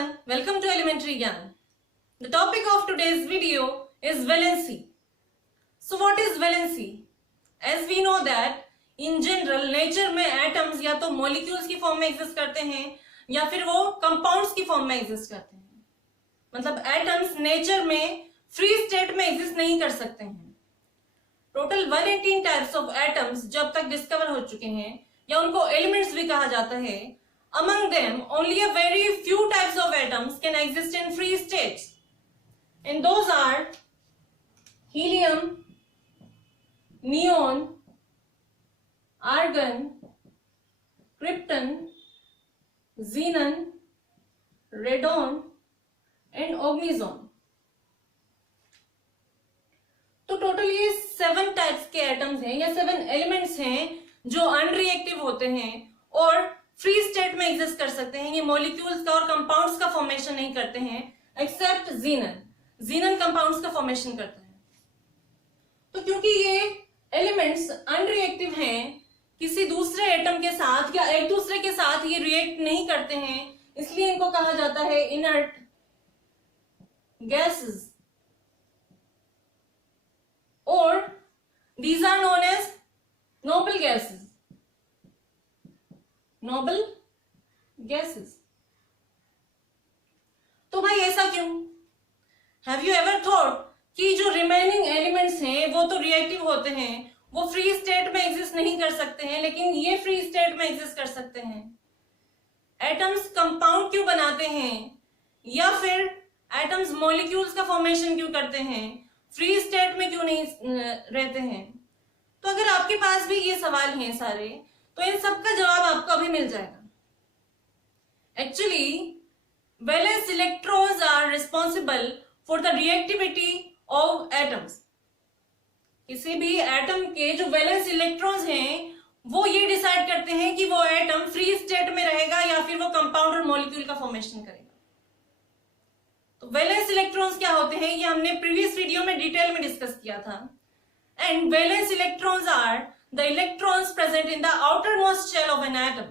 everyone, welcome to Elementary Gyan. The topic of today's video is valency. So what is valency? As we know that in general nature में atoms या तो molecules की form में exist करते हैं या फिर वो compounds की form में exist करते हैं. मतलब atoms nature में free state में exist नहीं कर सकते हैं. Total 118 types of atoms जब तक discover हो चुके हैं या उनको elements भी कहा जाता है. Among them, only a very few types of atoms can exist in free states. And those are helium, neon, argon, krypton, xenon, radon and oxygen. तो टोटल ये 7 टाइप्स के एटम्स हैं या 7 एलिमेंट्स हैं जो अनरिएक्टिव होते हैं और फ्री स्टेट में एग्जिस्ट कर सकते हैं. ये मॉलिक्यूल्स का और कंपाउंड्स का फॉर्मेशन नहीं करते हैं एक्सेप्ट जीनन कंपाउंड्स का फॉर्मेशन करते हैं. तो क्योंकि ये एलिमेंट्स अनरिएक्टिव हैं, किसी दूसरे एटम के साथ या एक दूसरे के साथ ये रिएक्ट नहीं करते हैं, इसलिए इनको कहा जाता है इनर्ट गैसेस और these are known as noble gases. Noble gases. तो भाई ऐसा क्यों? हैव यू एवर थॉट कि जो रिमेनिंग एलिमेंट्स हैं वो तो रिएक्टिव होते हैं, वो फ्री स्टेट में एग्जिस्ट नहीं कर सकते हैं, लेकिन ये फ्री स्टेट में एग्जिस्ट कर सकते हैं. एटम्स कंपाउंड क्यों बनाते हैं या फिर एटम्स मॉलिक्यूल्स का फॉर्मेशन क्यों करते हैं, फ्री स्टेट में क्यों नहीं रहते हैं? तो अगर आपके पास भी ये सवाल हैं सारे, तो इन सब का जवाब आपको अभी मिल जाएगा. Actually valence electrons are responsible for the reactivity of atoms. किसी भी एटम के जो वैलेंस इलेक्ट्रॉन्स हैं वो ये डिसाइड करते हैं कि वो एटम फ्री स्टेट में रहेगा या फिर वो कंपाउंड और मॉलिक्यूल का फॉर्मेशन करेगा. तो वैलेंस इलेक्ट्रॉन्स क्या होते हैं ये हमने प्रीवियस वीडियो में डिटेल में डिस्कस किया था. And valence electrons are the electrons present in the outermost shell of an atom.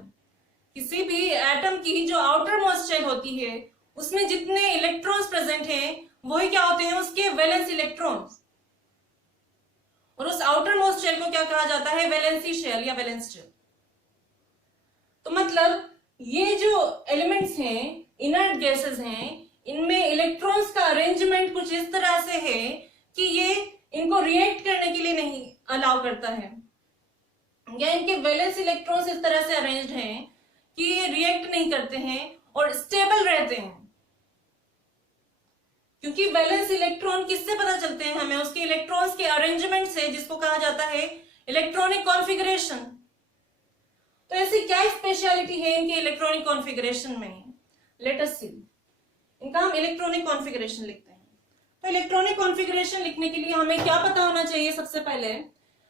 किसी भी एटम की जो outermost shell होती है उसमें जितने इलेक्ट्रॉन्स प्रेजेंट हैं वही क्या होते हैं, उसके वैलेंस इलेक्ट्रॉन्स. और उस outermost shell को क्या कहा जाता है, वैलेंसी शेल या वैलेंस शेल. तो मतलब ये जो एलिमेंट्स हैं, इनर्ट गैसेस हैं, इनमें इलेक्ट्रॉन्स का अरेंजमेंट कुछ इस तरह से है कि ये इनको रिएक्ट करने के लिए नहीं अलाउ करता है, या इनके वैलेंस इलेक्ट्रॉन्स इस तरह से अरेंज्ड हैं कि ये रिएक्ट नहीं करते हैं और स्टेबल रहते हैं. क्योंकि वैलेंस इलेक्ट्रॉन किससे पता चलते हैं हमें, उसके इलेक्ट्रॉन्स के अरेंजमेंट से, जिसको कहा जाता है इलेक्ट्रॉनिक कॉन्फ़िगरेशन. तो ऐसी क्या स्पेशलिटी है इनके इलेक्ट्रॉनिक कॉन्फ़िगरेशन में, लेट अस सी. इनका हम इलेक्ट्रॉनिक कॉन्फ़िगरेशन लिखते हैं. तो इलेक्ट्रॉनिक कॉन्फ़िगरेशन लिखने के लिए हमें क्या पता होना चाहिए? सबसे पहले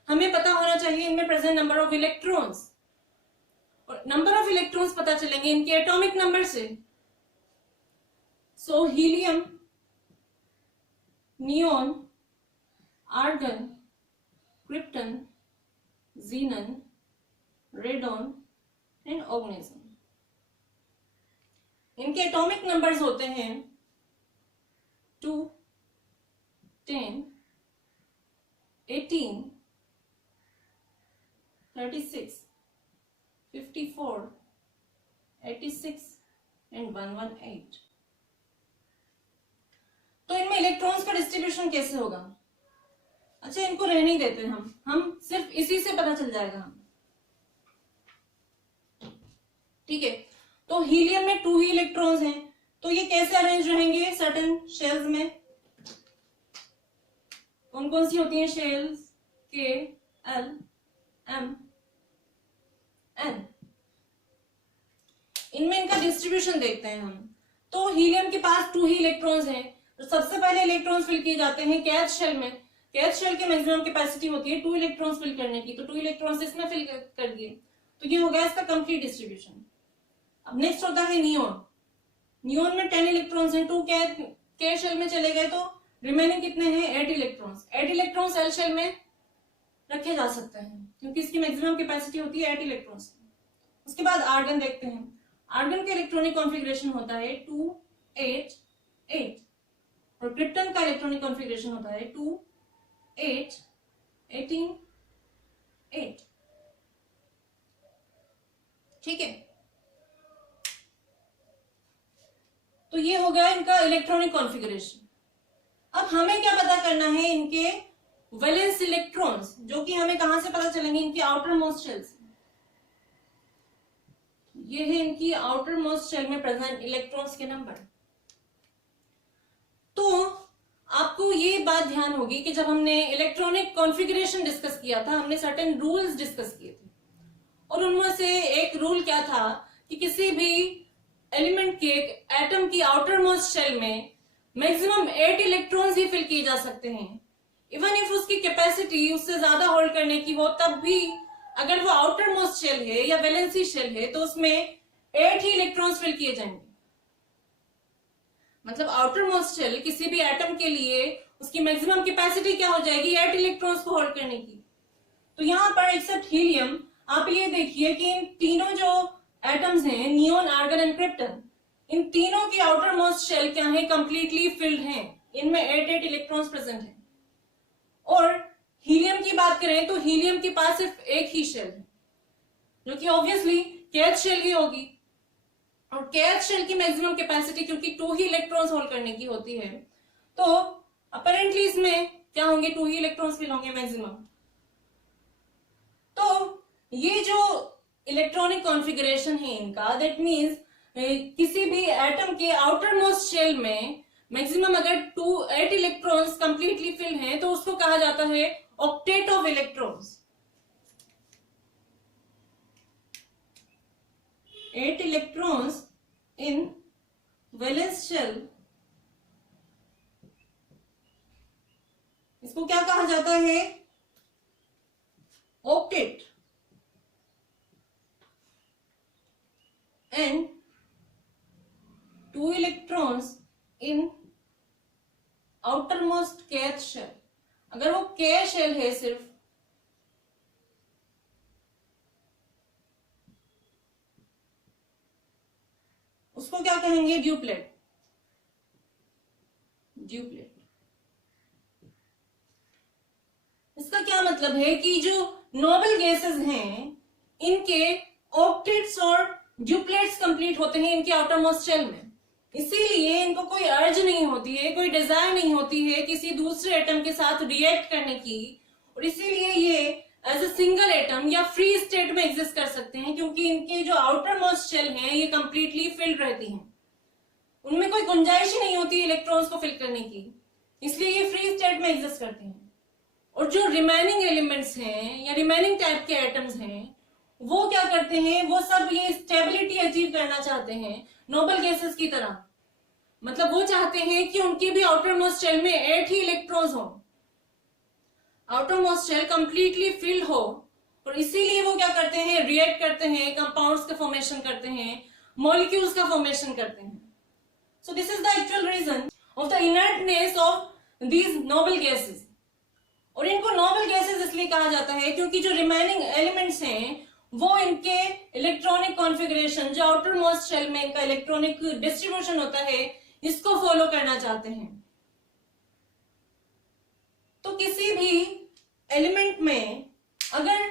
हमें पता होना चाहिए इनमें प्रेजेंट नंबर ऑफ इलेक्ट्रॉन्स. और नंबर ऑफ इलेक्ट्रॉन्स पता चलेंगे इनके एटॉमिक नंबर से. So helium, neon, argon, krypton, xenon, radon and organism. इनके एटॉमिक नंबर्स होते हैं 2, 10, 18, 36, 54, 86 एंड 118. तो इनमें इलेक्ट्रॉन्स का डिस्ट्रीब्यूशन कैसे होगा? अच्छा, इनको रहने ही देते हैं हम सिर्फ इसी से पता चल जाएगा हम. ठीक है. तो हीलियम में 2 ही इलेक्ट्रॉन्स हैं, तो ये कैसे अरेंज रहेंगे सर्टेन शेल्स में? कौन कौन सी होती हैं शेल्स? के, एल, एम, एन. इनमें इनका डिस्ट्रीब्यूशन देखते हैं हम. तो हीलियम के पास 2 ही इलेक्ट्रॉन्स हैं. तो सबसे पहले इलेक्ट्रॉन्स फिल किए जाते हैं कैथ शेल में. कैथ शेल की मैक्सिमम कैपेसिटी होती है 2 इलेक्ट्रॉन्स फिल करने की, तो 2 इलेक्ट्रॉन्स इसमें फिल कर दिए. तो ये हो गया इसका कंप्लीट डिस्ट्रीब्यूशन. अब नेक्स्ट होता है नियोन. नियोन में 10 इलेक्ट्रॉन्स हैं. 2 कैथ शेल में चले गए तो रिमेनिंग कितने हैं? 8 इलेक्ट्रॉन्स. 8 इलेक्ट्रॉन्स एल शेल में रखे जा सकते हैं क्योंकि इसकी मैक्सिमम कैपेसिटी होती है 8 इलेक्ट्रॉन्स. उसके बाद आर्गन देखते हैं. आर्गन के इलेक्ट्रॉनिक कॉन्फ़िगरेशन होता है 2, 8 8 और क्रिप्टन का इलेक्ट्रॉनिक कॉन्फ़िगरेशन होता है 2 8 18 8। ठीक है, तो ये हो गया इनका इलेक्ट्रॉनिक कॉन्फ़िगरेशन। अब हमें क्या पता करना है, इनके वैलेंस इलेक्ट्रॉन्स, जो कि हमें कहां से पता चलेंगे, इनके आउटर मोस्ट शेल से। ये है इनकी आउटर मोस्ट शेल में प्रेजेंट इलेक्ट्रॉन्स के नंबर। तो आपको ये बात ध्यान होगी कि जब हमने इलेक्ट्रॉनिक कॉन्फ़िगरेशन डिस्कस किया था, हमने सर्टेन रूल्स डिस्कस किए थे, और उनमें से एक रूल क्या था कि किसी भी एलिमेंट के एटम की आउटर मोस्ट शेल में मैक्सिमम 8 इलेक्ट्रॉन्स ही फिल किए जा सकते हैं। इवन इफ उसकी कैपेसिटी उससे ज्यादा होल्ड करने की हो, तब भी अगर वो आउटर मोस्ट शेल है या वैलेंसी शेल है तो उसमें 8 ही इलेक्ट्रॉन्स फिल किए जाएंगे। मतलब आउटर मोस्ट शेल किसी भी एटम के लिए उसकी मैक्सिमम कैपेसिटी क्या हो जाएगी, 8 इलेक्ट्रॉन्स को होल्ड करने की। तो यहां पर एक्सेप्ट हीलियम, आप ये देखिए कि इन तीनों जो एटम्स हैं, नियोन, आर्गन एंड क्रिप्टन, इन तीनों की आउटर मोस्ट शेल क्या है, कंप्लीटली फिल्ड है, इनमें 8 इलेक्ट्रॉन्स प्रेजेंट है। और हीलियम की बात करें तो हीलियम के पास सिर्फ एक ही शेल है, जो कि ऑब्वियसली केथ शेल ही होगी, और केथ शेल की मैक्सिमम कैपेसिटी क्योंकि 2 ही इलेक्ट्रॉन्स होल्ड करने की होती है, तो अपेरेंटली इसमें क्या होंगे, 2 ही इलेक्ट्रॉन्स फिल होंगे मैक्सिमम। तो ये जो इलेक्ट्रॉनिक कॉन्फ़िगरेशन है इनका, दैट मीन्स किसी भी एटम के आउटर मोस्ट शेल में मैक्सिमम अगर 8 इलेक्ट्रॉन्स कंप्लीटली फिल हैं तो उसको कहा जाता है octet of electrons. 8 electrons in valence shell, इसको क्या कहा जाता है, octet. And 2 electrons in outermost K shell, अगर वो के शेल है सिर्फ, उसको क्या कहेंगे, ड्यूप्लेट। ड्यूप्लेट, इसका क्या मतलब है कि जो नोबल गैसेस हैं इनके ऑक्टेट्स और ड्यूप्लेट्स कंप्लीट होते हैं इनके आउटर मोस्ट शेल में, इसीलिए इनको कोई अर्ज नहीं होती है, कोई डिजायर नहीं होती है किसी दूसरे एटम के साथ रिएक्ट करने की, और इसीलिए ये एज ए सिंगल एटम या फ्री स्टेट में एग्जिस्ट कर सकते हैं, क्योंकि इनके जो आउटर मोस्ट शेल हैं ये कंप्लीटली फिल्ड रहती हैं, उनमें कोई गुंजाइश ही नहीं होती इलेक्ट्रॉन्स को फिल करने की, इसलिए ये फ्री स्टेट में एग्जिस्ट करते हैं। और जो रिमेनिंग एलिमेंट्स हैं या रिमेनिंग टाइप के एटम्स हैं, वो क्या करते हैं, वो सब ये स्टेबिलिटी अचीव करना चाहते हैं नोबल गैसेस की तरह। मतलब वो चाहते हैं कि उनकी भी आउटर मोस्ट शेल में 8 ही इलेक्ट्रॉन्स हो, outermost shell completely filled हो, और इसीलिए वो क्या करते हैं, रिएक्ट करते हैं, कंपाउंड्स का फॉर्मेशन करते हैं, मॉलिक्यूल्स का फॉर्मेशन करते हैं। So this is the actual reason of the inertness of these noble gases. और इनको नोबल गैसेस इसलिए कहा जाता है क्योंकि जो रिमेनिंग एलिमेंट्स हैं वो इनके इलेक्ट्रॉनिक कॉन्फ़िगरेशन, जो आउटर मोस्ट शेल में इनका इलेक्ट्रॉनिक डिस्ट्रीब्यूशन होता है, इसको फॉलो करना चाहते हैं। तो किसी भी एलिमेंट में अगर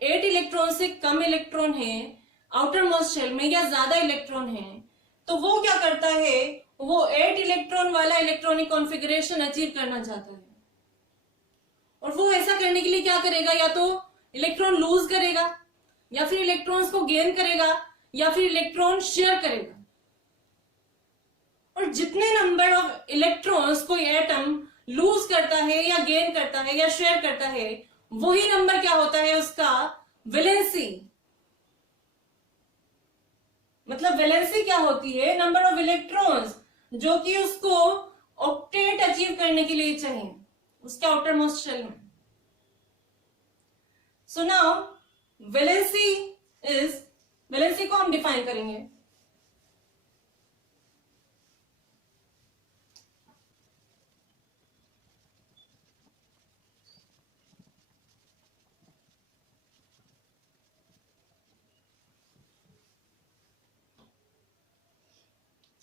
8 इलेक्ट्रॉन से कम इलेक्ट्रॉन है आउटर मोस्ट शेल में या ज्यादा इलेक्ट्रॉन है, तो वो क्या करता है, वो 8 इलेक्ट्रॉन वाला इलेक्ट्रॉनिक कॉन्फ़िगरेशन अचीव करना चाहता है। और वो ऐसा करने के लिए क्या करेगा, या तो इलेक्ट्रॉन लूज करेगा, या फिर इलेक्ट्रॉन्स को गेन करेगा, या फिर इलेक्ट्रॉन शेयर करेगा। और जितने नंबर ऑफ इलेक्ट्रॉन्स कोई एटम लूज करता है या गेन करता है या शेयर करता है, वही नंबर क्या होता है उसका, वैलेंसी। मतलब वैलेंसी क्या होती है, नंबर ऑफ इलेक्ट्रॉन्स जो कि उसको ऑक्टेट अचीव करने के लिए चाहिए उसके आउटर मोस्ट शेल में। सो नाउ वैलेंसी को हम डिफाइन करेंगे।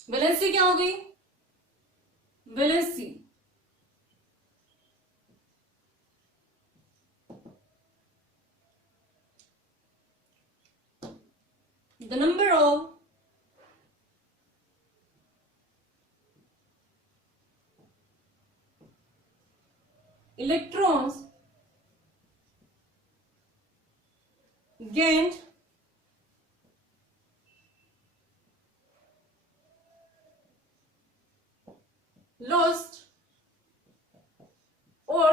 वैलेंसी क्या हो गई? Valency the number of electrons gained lost or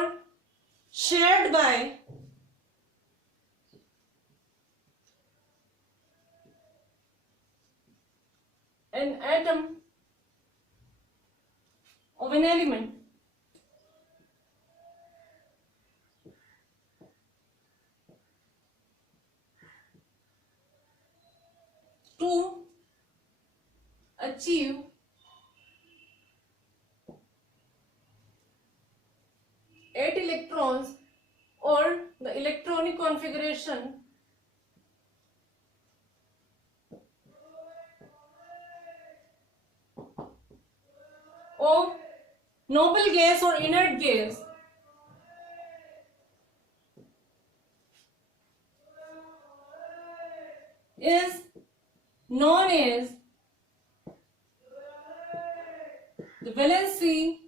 shared by an atom of an element to achieve eight electrons or the electronic configuration of noble gas or inert gas is known as the valency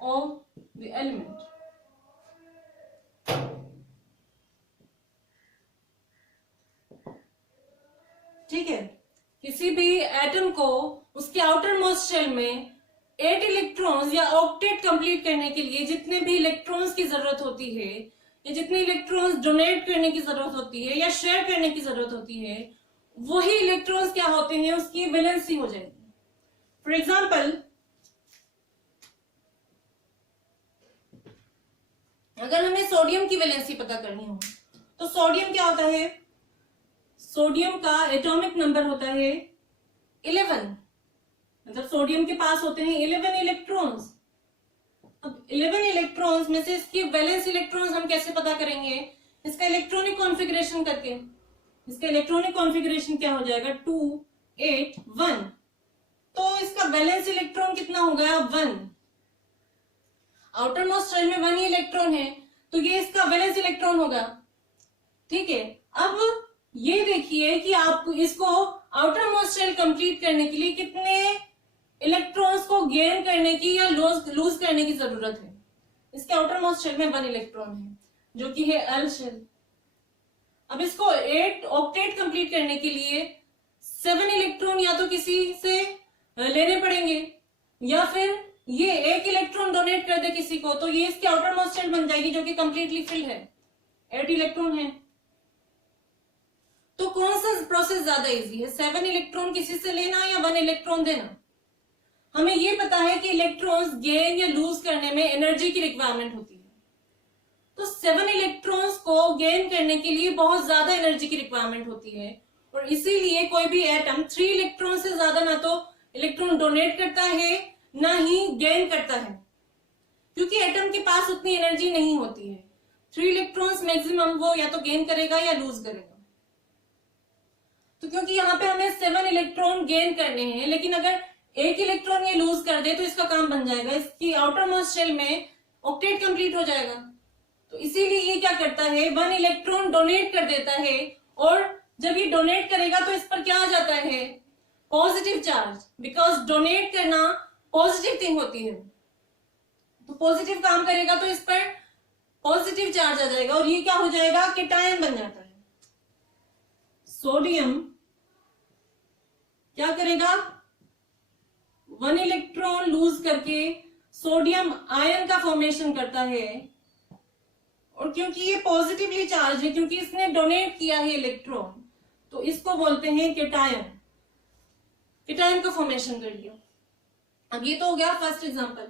of the element. ठीक है, किसी भी atom को उसके outer most shell में 8 electrons या octet complete करने के लिए जितने भी इलेक्ट्रॉन्स की जरूरत होती है या जितने इलेक्ट्रॉन्स डोनेट करने की जरूरत होती है या शेयर करने की जरूरत होती है, वही इलेक्ट्रॉन्स क्या होते हैं, उसकी वैलेंसी हो जाएगी. फॉर एग्जाम्पल, अगर हमें सोडियम की वैलेंसी पता करनी हो तो सोडियम क्या होता है? सोडियम का एटॉमिक नंबर होता है 11. मतलब सोडियम के पास होते हैं 11 इलेक्ट्रॉन्स. अब 11 इलेक्ट्रॉन्स में से इसकी वैलेंस इलेक्ट्रॉन्स हम कैसे पता करेंगे? इसका इलेक्ट्रॉनिक कॉन्फ़िगरेशन करके. इसका इलेक्ट्रॉनिक कॉन्फ़िगरेशन क्या हो जाएगा? 2 8 1. तो इसका वैलेंस इलेक्ट्रॉन कितना हो गया? 1. आउटर मोस्ट शेल में 1 ही इलेक्ट्रॉन है, तो ये इसका वैलेंस इलेक्ट्रॉन होगा. ठीक है, अब ये देखिए कि आपको इसको आउटर मोस्ट शेल कंप्लीट करने के लिए कितने इलेक्ट्रॉन्स को गेन करने की या लूज करने की जरूरत है. इसके आउटर मोस्ट शेल में 1 इलेक्ट्रॉन है जो कि है एल शेल. अब इसको 8 ऑक्टेट कंप्लीट करने के लिए 7 इलेक्ट्रॉन या तो किसी से लेने पड़ेंगे या फिर ये 1 इलेक्ट्रॉन डोनेट कर दे किसी को, तो ये इसकी आउटर मोस्ट शेल बन जाएगी जो कि कंप्लीटली फिल है. 8 इलेक्ट्रॉन है. तो कौन सा प्रोसेस ज्यादा इजी है? 7 इलेक्ट्रॉन किसी से लेना या 1 इलेक्ट्रॉन देना? हमें ये पता है कि इलेक्ट्रॉन्स गेन या लूज करने में एनर्जी की रिक्वायरमेंट होती है. तो 7 इलेक्ट्रॉन्स को गेन करने के लिए बहुत ज्यादा एनर्जी की रिक्वायरमेंट होती है और इसीलिए कोई भी एटम 3 इलेक्ट्रॉन से ज्यादा ना तो इलेक्ट्रॉन डोनेट करता है ना ही गेन करता है, क्योंकि एटम के पास उतनी एनर्जी नहीं होती है. 3 इलेक्ट्रॉन्स मैक्सिमम वो या तो गेन करेगा या लूज करेगा. तो क्योंकि यहाँ पे हमें 7 इलेक्ट्रॉन गेन करने हैं, लेकिन अगर 1 इलेक्ट्रॉन ये लूज कर दे तो इसका काम बन जाएगा, इसकी आउटर मोस्ट शेल में ऑक्टेट कंप्लीट हो जाएगा. तो इसीलिए ये क्या करता है? 1 इलेक्ट्रॉन डोनेट कर देता है और जब ये डोनेट करेगा तो इस पर क्या आ जाता है? Positive charge. बिकॉज डोनेट करना पॉजिटिव थिंग होती है, तो पॉजिटिव काम करेगा तो इस पर पॉजिटिव चार्ज आ जाएगा और ये क्या हो जाएगा? केटायन बन जाता है. सोडियम क्या करेगा? 1 इलेक्ट्रॉन लूज करके सोडियम आयन का फॉर्मेशन करता है और क्योंकि ये पॉजिटिवली चार्ज है, क्योंकि इसने डोनेट किया है इलेक्ट्रॉन, तो इसको बोलते हैं केटायन. केटायन का फॉर्मेशन कर लिया. अब ये तो हो गया फर्स्ट एग्जांपल.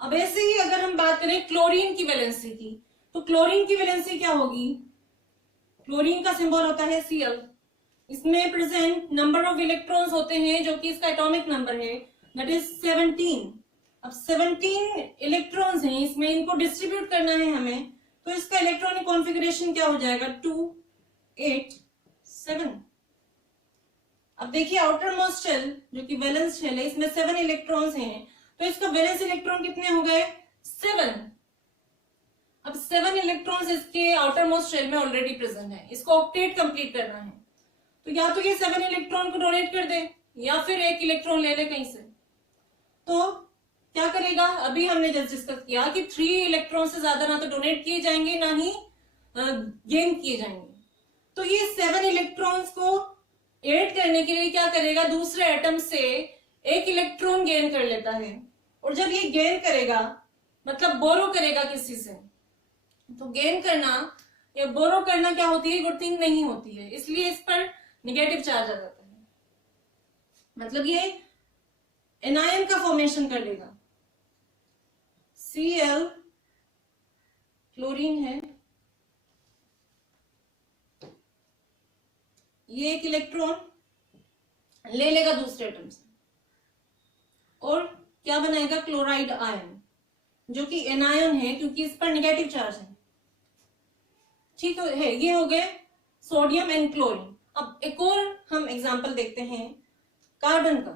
अब ऐसे ही अगर हम बात करें क्लोरीन की वैलेंसी की, तो क्लोरीन की वैलेंसी क्या होगी? क्लोरीन का सिंबल होता है Cl. इसमें प्रेजेंट नंबर ऑफ इलेक्ट्रॉन्स होते हैं जो कि इसका एटॉमिक नंबर है, दैट इज 17. अब 17 इलेक्ट्रॉन्स हैं इसमें, इनको डिस्ट्रीब्यूट करना है हमें, तो इसका इलेक्ट्रॉनिक कॉन्फ़िगरेशन क्या हो जाएगा? 2 8 7. अब देखिए आउटर मोस्ट शेल जो कि वैलेंस शेल है, इसमें 7 इलेक्ट्रॉन्स हैं, तो इसका वैलेंस इलेक्ट्रॉन कितने हो गए? 7। अब 7 इलेक्ट्रॉन्स इसके आउटर मोस्ट शेल में ऑलरेडी प्रेजेंट है, इसको ऑक्टेट कंप्लीट करना है, तो या तो ये 7 इलेक्ट्रॉन को डोनेट कर दे या फिर एक इलेक्ट्रॉन ले ले कहीं से। तो क्या करेगा? अभी हमने जस्ट डिस्कस किया कि 3 इलेक्ट्रॉन से ज्यादा ना तो डोनेट किए जाएंगे ना ही गेन किए जाएंगे। तो ये 7 इलेक्ट्रॉन्स को एड करने के लिए क्या करेगा? दूसरे एटम से एक इलेक्ट्रॉन गेन कर लेता है, और जब ये गेन करेगा मतलब बोरो करेगा किसी से, तो गेन करना या बोरो करना क्या होती है? गुड थिंग नहीं होती है, इसलिए इस पर नेगेटिव चार्ज आ जाता है, मतलब ये एनायन का फॉर्मेशन कर लेगा। Cl क्लोरीन है, ये एक इलेक्ट्रॉन ले लेगा दूसरे एटम से और क्या बनाएगा? क्लोराइड आयन, जो कि एनायन है क्योंकि इस पर नेगेटिव चार्ज है। ठीक है, ये हो गए सोडियम एंड क्लोरीन। अब एक और हम एग्जांपल देखते हैं कार्बन का।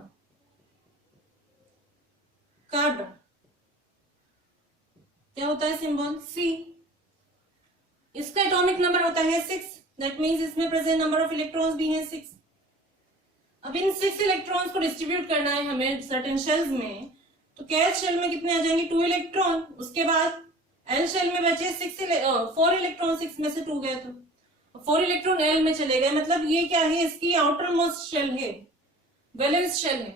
कार्बन क्या होता है? Symbol C। इसका एटॉमिक नंबर होता है 6, दैट मीन्स इसमें प्रेजेंट नंबर ऑफ इलेक्ट्रॉन्स भी हैं 6। अब इन 6 इलेक्ट्रॉन्स को डिस्ट्रीब्यूट करना है हमें सर्टेन शेल्स में, तो कैश शेल में कितने आ जाएंगे? 2 इलेक्ट्रॉन। उसके बाद एल शेल में बचे 4 इलेक्ट्रॉन, 6 में से 2 गए तो 4 इलेक्ट्रॉन एल में चले गए, मतलब ये क्या है? इसकी आउटर मोस्ट शेल है, वैलेंस शेल है।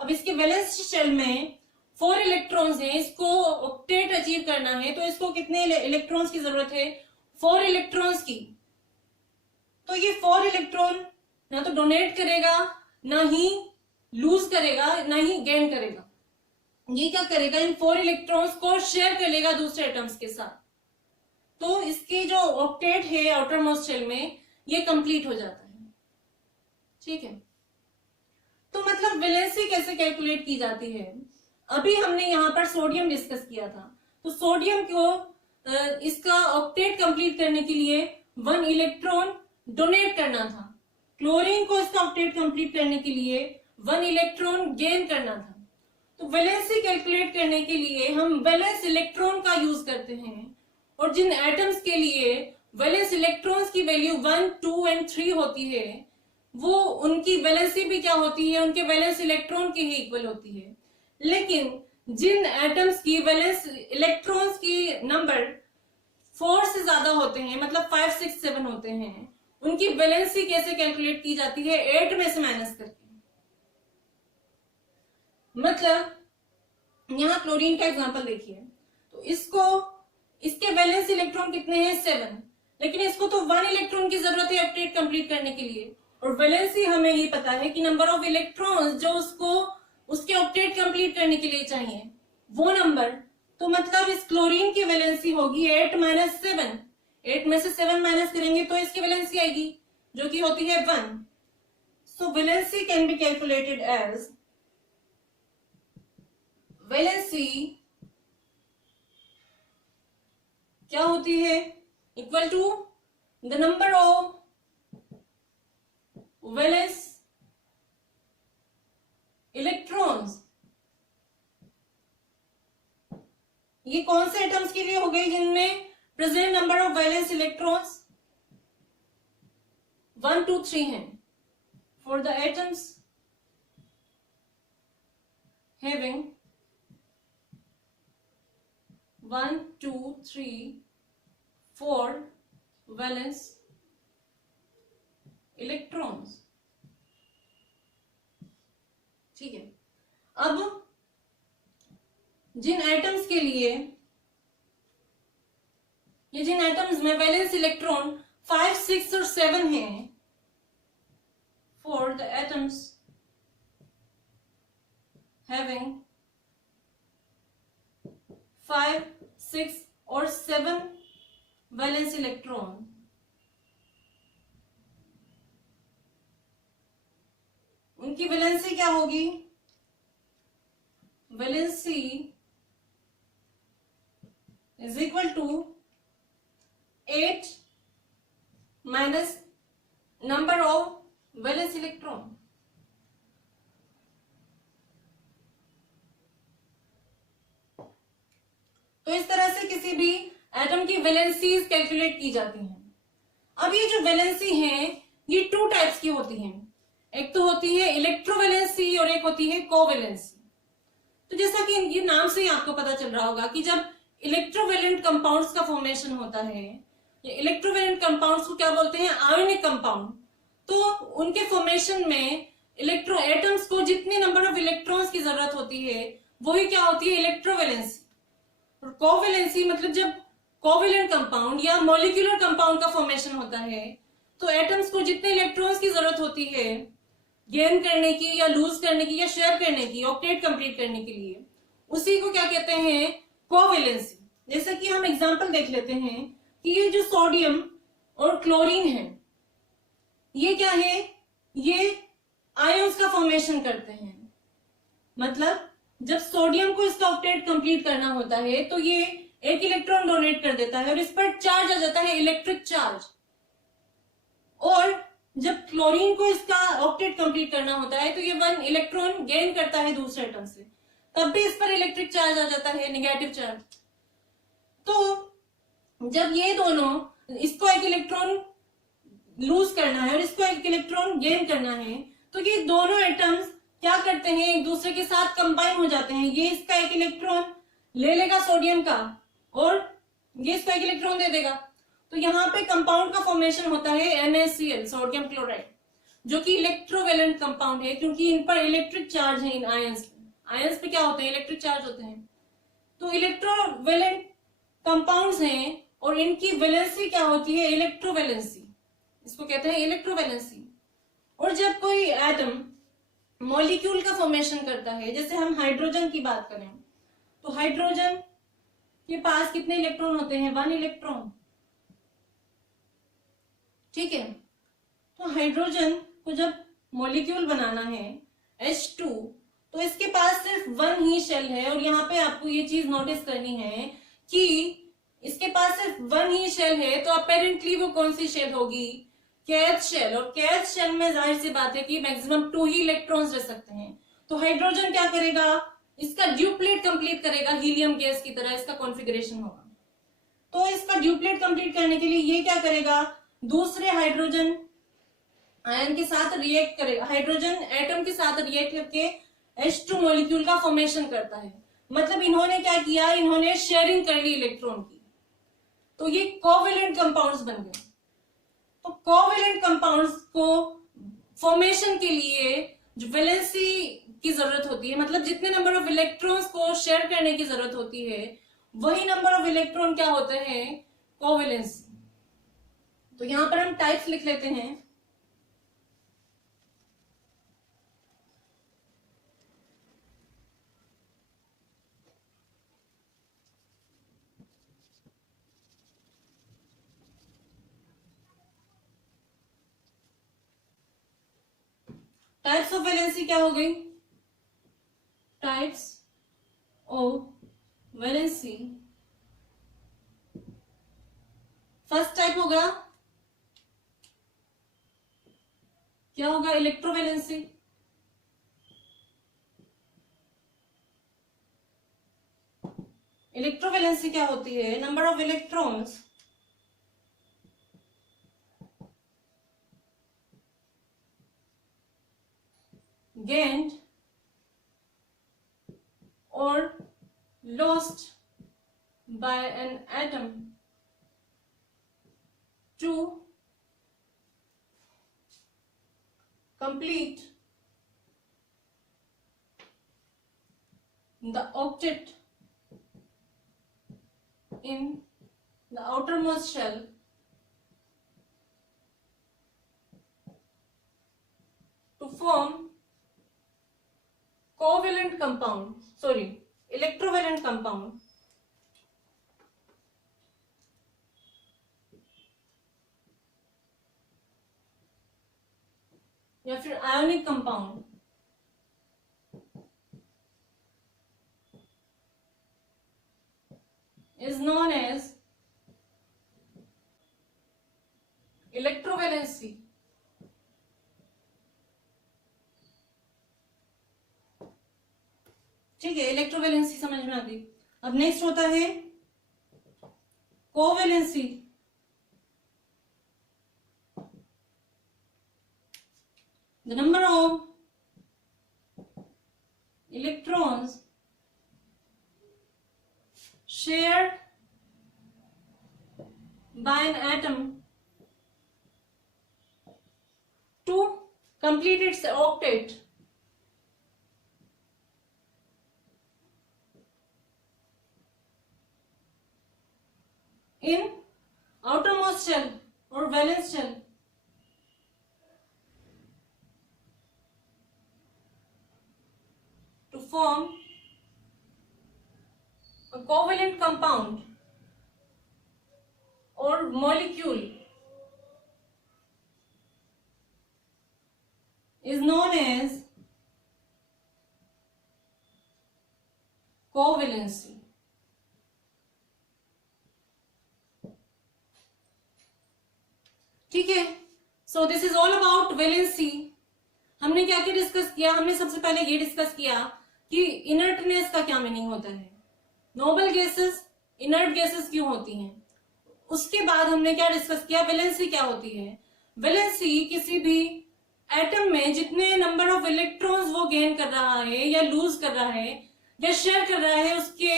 अब इसके वैलेंस शेल में 4 इलेक्ट्रॉन्स हैं, इसको ऑक्टेट अचीव करना है, तो इसको कितने इलेक्ट्रॉन्स की जरूरत है? 4 इलेक्ट्रॉन्स की। तो ये 4 इलेक्ट्रॉन ना तो डोनेट करेगा, ना ही लूज करेगा, ना ही गेन करेगा। ये क्या करेगा? इन 4 इलेक्ट्रॉन्स को शेयर कर लेगा दूसरे एटम्स के साथ, तो इसकी जो ऑक्टेट है आउटर मोस्ट शेल में, ये कंप्लीट हो जाता है। ठीक है, तो मतलब वैलेंसी कैसे कैलकुलेट की जाती है? अभी हमने यहाँ पर सोडियम डिस्कस किया था, तो सोडियम को इसका ऑक्टेट कंप्लीट करने के लिए 1 इलेक्ट्रॉन डोनेट करना था। क्लोरीन को इसका ऑक्टेट कंप्लीट करने के लिए 1 इलेक्ट्रॉन गेन करना था। तो वैलेंसी कैलकुलेट करने के लिए हम वैलेंस इलेक्ट्रॉन का यूज करते हैं, और जिन एटम्स के लिए वैलेंस इलेक्ट्रॉन्स की वैल्यू 1, 2 एंड 3 होती है, वो उनकी वैलेंसी भी क्या होती है? उनके वैलेंस इलेक्ट्रॉन के ही इक्वल होती है। लेकिन जिन एटम्स की वैलेंस इलेक्ट्रॉन्स की नंबर 4 से ज्यादा होते हैं, मतलब 5, 6, 7 होते हैं, उनकी वैलेंसी कैसे कैलकुलेट की जाती है? 8 में से माइनस करके। मतलब यहां क्लोरीन का एग्जांपल देखिए, तो इसके वैलेंस इलेक्ट्रॉन कितने हैं? 7, लेकिन इसको तो 1 इलेक्ट्रॉन की जरूरत है ऑक्टेट कंप्लीट करने के लिए, और वैलेंसी हमें ये पता है कि नंबर ऑफ इलेक्ट्रॉन्स जो उसके ऑक्टेट कंप्लीट करने के लिए चाहिए वो नंबर, तो मतलब इस क्लोरीन की वैलेंसी होगी 8 - 7। 8 में से 7 माइनस करेंगे तो इसकी वैलेंसी आएगी जो कि होती है 1। So valency can be calculated as valency क्या होती है? Equal to the number of valence electrons. ये कौन से एटम्स के लिए हो गई जिनमें present number of valence electrons 1, 2, 3 हैं? For the atoms having 1, 2, 3, 4 valence electrons. ठीक है, अब जिन एटम्स के लिए ये जिन एटम्स में वैलेंस इलेक्ट्रॉन 5, 6 और 7 हैं, फॉर द एटम्स हैविंग 5, 6 और 7 वैलेंस इलेक्ट्रॉन, उनकी वैलेंसी क्या होगी? Valency is equal to 8 minus number of valence electron. तो इस तरह से किसी भी एटम की वैलेंसीज कैलकुलेट की जाती हैं। अब ये जो वैलेंसी है ये टू टाइप्स की होती हैं, एक तो होती है इलेक्ट्रोवैलेंसी और एक होती है कोवैलेंसी। तो जैसा कि ये नाम से ही आपको पता चल रहा होगा कि जब इलेक्ट्रोवैलेंट कंपाउंड्स का फॉर्मेशन होता है, इलेक्ट्रोवैलेंट कंपाउंड्स को क्या बोलते हैं, आयोनिक कंपाउंड। तो उनके फॉर्मेशन में इलेक्ट्रो एटम्स को जितने नंबर ऑफ इलेक्ट्रॉन्स की जरूरत होती है वही क्या होती है, इलेक्ट्रोवैलेंसी। और कोवैलेंसी मतलब जब कोवैलेंट कंपाउंड या मॉलिक्यूलर कंपाउंड का फॉर्मेशन होता है तो एटम्स को जितने इलेक्ट्रॉन्स की जरूरत होती है गेन करने की या लूज करने की या शेयर करने की, ऑक्टेट कंप्लीट करने के लिए, उसी को क्या कहते हैं, कोवैलेंसी। जैसे कि हम एग्जांपल देख लेते हैं कि ये जो सोडियम और क्लोरीन है ये क्या है, ये आयंस का फॉर्मेशन करते हैं। मतलब जब सोडियम को इसका ऑक्टेट कंप्लीट करना होता है तो ये एक इलेक्ट्रॉन डोनेट कर देता है और इस पर चार्ज आ जाता है, इलेक्ट्रिक चार्ज। और जब क्लोरीन को इसका ऑक्टेट कंप्लीट करना होता है तो ये 1 इलेक्ट्रॉन गेन करता है दूसरे एटम से, तब भी इस पर इलेक्ट्रिक चार्ज आ जाता है, नेगेटिव चार्ज। तो जब ये दोनों, इसको एक इलेक्ट्रॉन लूज करना है और इसको एक इलेक्ट्रॉन गेन करना है, तो ये दोनों एटम्स क्या करते हैं, एक दूसरे के साथ कंबाइन हो जाते हैं। ये इसका एक इलेक्ट्रॉन ले लेगा सोडियम का और ये इसको एक इलेक्ट्रॉन दे देगा। तो यहाँ पे कंपाउंड का फॉर्मेशन होता है NaCl, सोडियम क्लोराइड, जो कि इलेक्ट्रोवैलेंट कंपाउंड है क्योंकि इन पर इलेक्ट्रिक चार्ज है। इन आयंस पे, आयंस पे क्या होते हैं, इलेक्ट्रिक चार्ज होते हैं। तो इलेक्ट्रोवैलेंट कंपाउंड्स हैं और इनकी वैलेंसी क्या होती है, इलेक्ट्रोवैलेंसी, इसको कहते हैं इलेक्ट्रोवैलेंसी। और जब कोई एटम मॉलिक्यूल का फॉर्मेशन करता है, जैसे हम हाइड्रोजन की बात करें तो हाइड्रोजन के पास कितने इलेक्ट्रॉन होते हैं, 1 इलेक्ट्रॉन, ठीक है। तो हाइड्रोजन को जब मॉलिक्यूल बनाना है H2 तो इसके पास सिर्फ 1 ही शेल है। और यहाँ पे आपको ये चीज नोटिस करनी है कि इसके पास सिर्फ 1 ही शेल है, तो अपेरेंटली वो कौन सी शेल होगी, कैथ शेल। और कैथ शेल में जाहिर सी बात है कि मैक्सिमम 2 ही इलेक्ट्रॉन्स रह सकते हैं। तो हाइड्रोजन क्या करेगा, इसका ड्यूप्लेट कंप्लीट करेगा, हीलियम गैस की तरह इसका कॉन्फ़िगरेशन होगा। तो इसका ड्यूप्लेट कंप्लीट करने के लिए ये क्या करेगा, दूसरे हाइड्रोजन आयन के साथ रिएक्ट करेगा, हाइड्रोजन एटम के साथ रिएक्ट करके H2 मॉलिक्यूल का फॉर्मेशन करता है। मतलब इन्होंने क्या किया, इन्होंने शेयरिंग कर ली इलेक्ट्रॉन की, तो ये कोवैलेंट कंपाउंड्स बन गए। तो कोवैलेंट कंपाउंड्स को फॉर्मेशन के लिए जो वैलेंसी की जरूरत होती है, मतलब जितने नंबर ऑफ इलेक्ट्रॉन्स को शेयर करने की जरूरत होती है वही नंबर ऑफ इलेक्ट्रॉन क्या होते हैं, कोवैलेंसी। तो यहां पर हम टाइप्स लिख लेते हैं। टाइप्स ऑफ वैलेंसी क्या हो गई, types of valency, first type होगा, क्या होगा, इलेक्ट्रोवैलेंसी। इलेक्ट्रोवैलेंसी क्या होती है, number of electrons gained or lost by an atom to complete the octet in the outermost shell to form covalent compound, sorry, electrovalent compound या फिर ionic compound is known as electrovalency। ठीक है, electrovalency समझ में आ गई। अब next होता है covalency, the number of electrons shared by an atom to complete its octet in outermost shell or valence shell to form a covalent compound or molecule is known as covalency. ठीक है, सो this is all about valency. हमने क्या क्या discuss किया? हमने सबसे पहले ये डिस्कस किया कि इनर्टनेस का क्या मीनिंग होता है, नोबल गैसेस इनर्ट गैसेस क्यों होती हैं। उसके बाद हमने क्या डिस्कस किया, वैलेंसी क्या होती है। वैलेंसी किसी भी एटम में जितने नंबर ऑफ इलेक्ट्रॉन्स वो गेन कर रहा है या लूज कर रहा है या शेयर कर रहा है उसके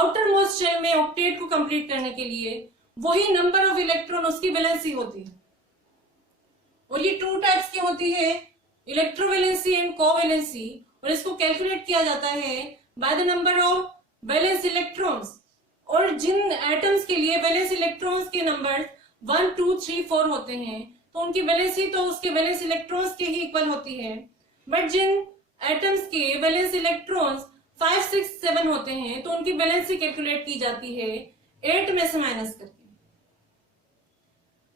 आउटर मोस्ट शेल में ऑक्टेट को कंप्लीट करने के लिए, वही नंबर ऑफ इलेक्ट्रॉन उसकी वैलेंसी होती है। और ये टू टाइप्स की होती है, इलेक्ट्रोवैलेंसी एंड कोवैलेंसी, और इसको कैलकुलेट किया जाता है by the number of valence electrons. और जिन एटम्स के लिए वैलेंस इलेक्ट्रॉन्स के नंबर 1, 2, 3, 4 होते हैं तो उनकी वैलेंसी तो उसके वैलेंस इलेक्ट्रॉन्स के ही इक्वल होती है। बट जिन एटम्स के वैलेंस इलेक्ट्रॉन्स 5, 6, 7 होते हैं तो उनकी वैलेंसी कैलकुलेट की जाती है 8 में से माइनस करके।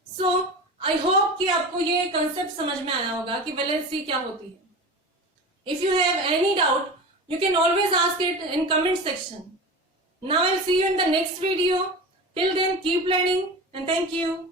सो आई होप कि आपको ये कंसेप्ट समझ में आया होगा कि वैलेंसी क्या होती है। If you have any doubt you can always ask it in comment section. Now I'll see you in the next video. Till then, keep learning and thank you.